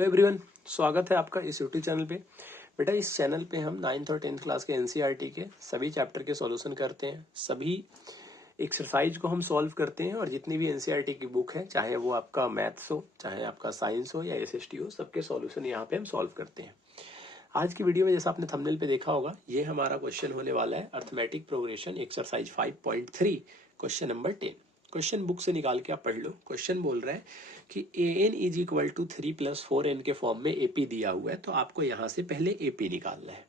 Hello everyone, स्वागत है आपका इस यूट्यूब चैनल पे। बेटा इस चैनल पे हम 9th और 10th क्लास के एनसीईआरटी के सभी चैप्टर के सॉल्यूशन करते हैं, सभी एक्सरसाइज को हम सॉल्व करते हैं और जितनी भी एनसीईआरटी की बुक है, चाहे वो आपका मैथ्स हो, चाहे आपका साइंस हो या एसएसटी हो, सबके सॉल्यूशन यहाँ पे हम सॉल्व करते हैं। आज की वीडियो में जैसा आपने थंबनेल पे देखा होगा, ये हमारा क्वेश्चन होने वाला है arithmetic progression exercise 5.3 question number 10। Question book से निकाल के आप पढ़ लो। क्वेश्चन बोल रहा है कि an is equal to 3 + 4n के फॉर्म में AP दिया हुआ है, तो आपको यहाँ से पहले AP निकालना है।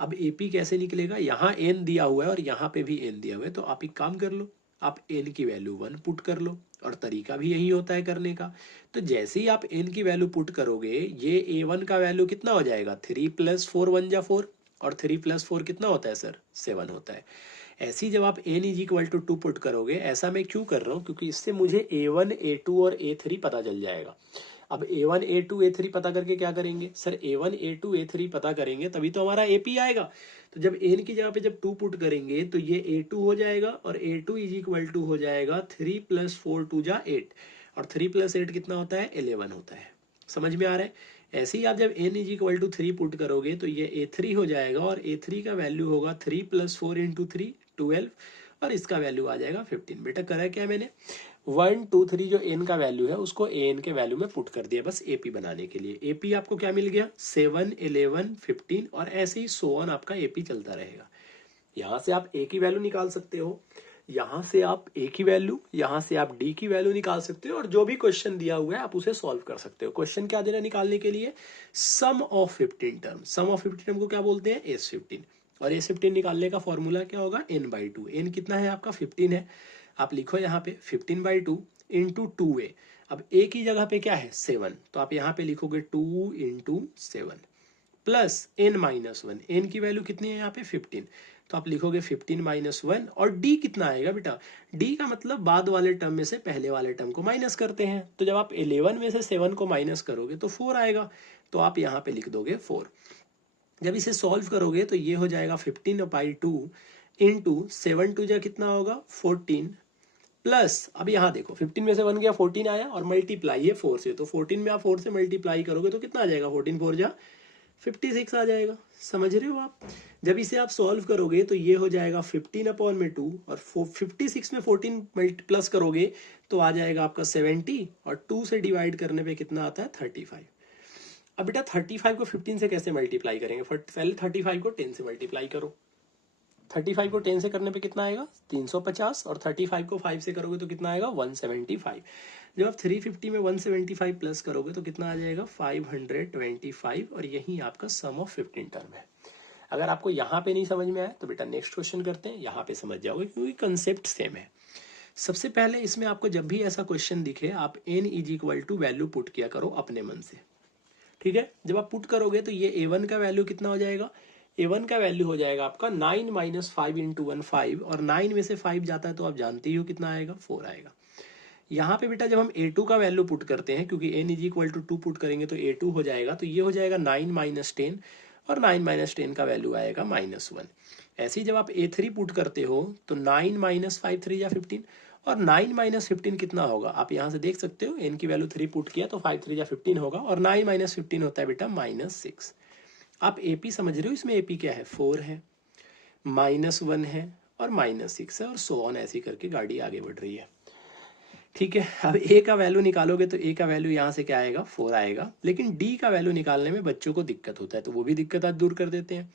अब AP कैसे निकलेगा, यहाँ n दिया हुआ है और यहाँ पे भी n दिया हुआ है, तो आप एक काम कर लो, आप n की वैल्यू 1 पुट कर लो, और तरीका भी यही होता है करने का। तो जैसे ही आप n की वैल्यू पुट करोगे, ये a1 का वैल्यू कितना हो जाएगा, 3 + 4 1 जा 4, और 3 + 4 कितना होता है सर, 7 होता है। ऐसी जब आप n is equal to 2 put करोगे, ऐसा मैं क्यों कर रहा हूँ, क्योंकि इससे मुझे a1 a2 और a3 पता चल जाएगा। अब a1 a2 a3 पता करके क्या करेंगे सर, a1 a2 a3 पता करेंगे तभी तो हमारा AP आएगा। तो जब n की जगह पे जब 2 पुट करेंगे तो ये a2 हो जाएगा, और a2 इज इक्वल टू हो जाएगा 3 + 4 2 जा 8, और 3 + 8 कितना होता है, 11 होता है। समझ में आ रहा है। ऐसे ही आप जब n is equal to 3 put करोगे तो ये a3 हो जाएगा, और a3 का वैल्यू होगा 3 + 4 × 3 12, और इसका वैल्यू आ जाएगा 15। बेटा करा क्या मैंने, 1 2 3 जो n का वैल्यू है उसको an के वैल्यू में पुट कर दिया, बस AP बनाने के लिए। AP आपको क्या मिल गया, 7 11 15, और ऐसे ही सो ऑन आपका AP चलता रहेगा। यहाँ से आप A की वैल्यू निकाल सकते हो, यहाँ से आप A की वैल्यू, यहाँ से आप D की वैल्यू निकाल सकते हो, और जो भी क्वेश्चन दिया हुआ है आप उसे सॉल्व कर सकते हो। क्वेश्चन क्या दे रहा है निकालने के लिए, sum of 15 term. Sum of 15 term को क्या बोलते हैं, S15, और S15 निकालने का फॉर्मूला क्या होगा, n/2। n कितना है आपका, 15 है। आप लिखो यहाँ पे 15/2 × 2a। अब a की जगह पे क्या है, 7, तो आप यहाँ पे लिखोगे 2 × 7 प्लस n-1। n की वैल्यू कितनी है यहाँ पे, 15, तो आप लिखोगे 15 - 1, और d कितना आएगा बेटा, d का मतलब बाद वाले टर्म में से पहले वाले टर्म को माइनस करते हैं। तो जब आप 11 में से 7 को माइनस करोगे तो 4 आएगा, तो आप यहाँ पे लिख दोगे 4। जब इसे सॉल्व करोगे तो ये हो जाएगा 15/2 × 7 2 जा कितना होगा, 14, प्लस अब यहाँ देखो 15 में से 1 गया, 14 आया, और मल्टीप्लाई है 4 से, तो 14 में आप 4 से मल्टीप्लाई करोगे तो कितना आ जाएगा, 14 4 जा 56 आ जाएगा। समझ रहे हो आप। जब इसे आप सॉल्व करोगे तो ये हो जाएगा 15/2, और 56 में 14 प्लस करोगे तो आ जाएगा आपका 70, और 2 से डिवाइड करने पे कितना आता है, 35। अब बेटा 35 को 15 से कैसे मल्टीप्लाई करेंगे, पहले 35 को 10 से मल्टीप्लाई करो। 35 को 10 से करने पे कितना आएगा, 350, और 35 को 5 से करोगे तो कितना आएगा, 175। जब आप 350 में 175 प्लस करोगे तो कितना आ जाएगा, 525, और यही आपका सम ऑफ 15 टर्म है। अगर आपको यहाँ पे नहीं समझ में आया तो बेटा नेक्स्ट क्वेश्चन करते हैं, यहाँ पे समझ जाओगे क्योंकि कंसेप्ट सेम है। सबसे पहले इसमें आपको जब भी ऐसा क्वेश्चन दिखे, आप n is equal to value put किया करो अपने मन से, ठीक है। जब आप पुट करोगे तो ये a1 का वैल्यू कितना हो जाएगा, a1 का वैल्यू हो जाएगा आपका 9 - 5 × 1 5, और 9 में से 5 जाता है तो आप जानते ही हो कितना आएगा, 4 आएगा। यहाँ पे बेटा जब हम a2 का वैल्यू पुट करते हैं, क्योंकि n is equal to 2 put करेंगे तो a2 हो जाएगा, तो ये हो जाएगा 9 - 10, और 9 - 10 का वैल्यू आएगा -1। ऐसे ही जब आप a3 पुट करते हो तो 9 - 5 3 या 15, और 9 - 15 कितना होगा, आप यहाँ से देख सकते हो, n की वैल्यू 3 पुट किया तो 5 3 या 15 होगा, और 9 - 15 होता है बेटा -6। आप AP समझ रहे हो, इसमें AP क्या है, 4 है, -1 है, और -6 है, और सो ऑन ऐसे करके गाड़ी आगे बढ़ रही है, ठीक है। अब A का वैल्यू निकालोगे तो A का वैल्यू यहाँ से क्या आएगा, 4 आएगा, लेकिन D का वैल्यू निकालने में बच्चों को दिक्कत होता है, तो वो भी दिक्कत आज दूर कर देते हैं।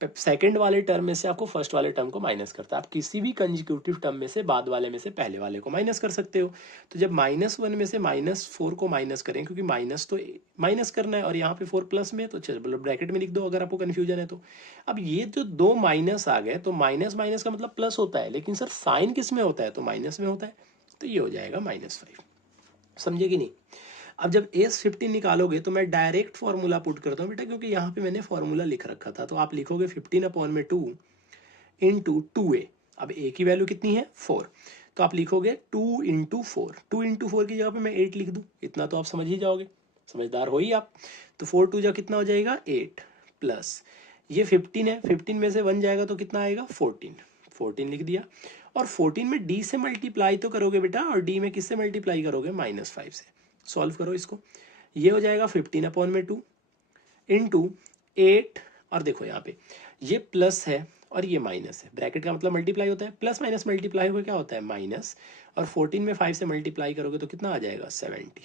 सेकंड वाले टर्म में से आपको फर्स्ट वाले टर्म को माइनस करता है, आप किसी भी कंजिक्यूटिव टर्म में से बाद वाले में से पहले वाले को माइनस कर सकते हो। तो जब -1 में से -4 को माइनस करें, क्योंकि माइनस तो माइनस करना है, और यहाँ पे 4 प्लस में, तो चलो ब्रैकेट में लिख दो अगर आपको कन्फ्यूजन है तो। अब ये जो दो माइनस आ गए, तो माइनस माइनस का मतलब प्लस होता है, लेकिन सर साइन किस में होता है, तो माइनस में होता है, तो ये हो जाएगा -5। समझे कि नहीं। अब जब S15 निकालोगे तो मैं डायरेक्ट फॉर्मूला पुट करता हूँ बेटा, क्योंकि यहाँ पे मैंने फॉर्मूला लिख रखा था, तो आप लिखोगे 15/2 × 2a। अब a की वैल्यू कितनी है, 4, तो आप लिखोगे 2 × 4। 2 × 4 की जगह पे मैं 8 लिख दूँ, इतना तो आप समझ ही जाओगे, समझदार हो ही आप। तो 4 2 जा कितना हो जाएगा, 8, प्लस ये 15 है, 15 में से 1 जाएगा तो कितना आएगा, 14, 14 लिख दिया। और 14 में d से मल्टीप्लाई तो करोगे बेटा, और d में किससे मल्टीप्लाई करोगे, -5 से। सॉल्व करो इसको, ये हो जाएगा 15/2 इंटू 8, और देखो यहाँ पे ये प्लस है और ये माइनस है, ब्रैकेट का मतलब मल्टीप्लाई होता है, प्लस माइनस मल्टीप्लाई हुआ क्या होता है माइनस, और 14 में 5 से मल्टीप्लाई करोगे तो कितना आ जाएगा 70।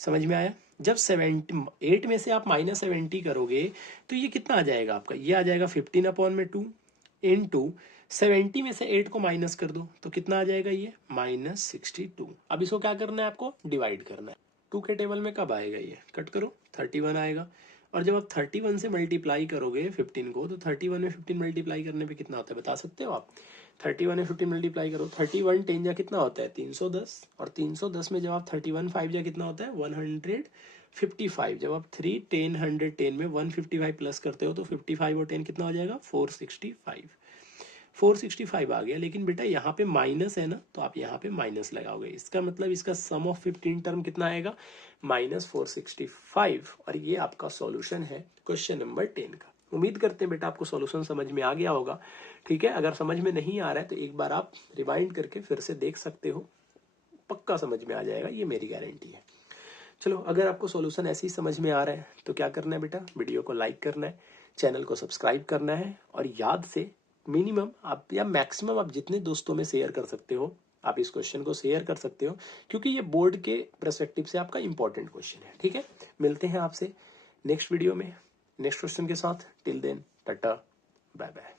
समझ में आया? जब 8 में से आप -70 करोगे तो ये कितना आ जाएगा आपका, ये आ जाएगा 15/2 इंटू 70 में से 8 को माइनस कर दो तो कितना आ जाएगा ये -62। अब इसको क्या करना है आपको, डिवाइड करना है। 2 के टेबल में कब आएगा ये, कट करो 31 आएगा, और जब आप 31 से मल्टीप्लाई करोगे 15 को तो 31 में 15 मल्टीप्लाई करने पे कितना होता है बता सकते हो आप? 31 में 15 मल्टीप्लाई करो, 31 10 जा कितना होता है 310, और 310 में जब आप 31 5 जा कितना होता है 155। जब आप 3 10 100 10 में 155 प्लस करते हो तो 55 और 10 कितना हो जाएगा 465। 465 आ गया, लेकिन बेटा यहाँ पे माइनस है ना, तो आप यहाँ पे माइनस लगाओगे, इसका मतलब इसका सम ऑफ 15 टर्म कितना आएगा -465, और ये आपका सॉल्यूशन है क्वेश्चन नंबर 10 का। उम्मीद करते हैं बेटा आपको सॉल्यूशन समझ में आ गया होगा। ठीक है, अगर समझ में नहीं आ रहा है तो एक बार आप रिवाइंड करके फिर से देख सकते हो, पक्का समझ में आ जाएगा, ये मेरी गारंटी है। चलो, अगर आपको सॉल्यूशन ऐसे ही समझ में आ रहा है तो क्या करना है बेटा, वीडियो को लाइक करना है, चैनल को सब्सक्राइब करना है, और याद से मिनिमम आप या मैक्सिमम आप जितने दोस्तों में शेयर कर सकते हो आप इस क्वेश्चन को शेयर कर सकते हो, क्योंकि ये बोर्ड के पर्सपेक्टिव से आपका इंपॉर्टेंट क्वेश्चन है। ठीक है, मिलते हैं आपसे नेक्स्ट वीडियो में नेक्स्ट क्वेश्चन के साथ। Till then tata bye bye.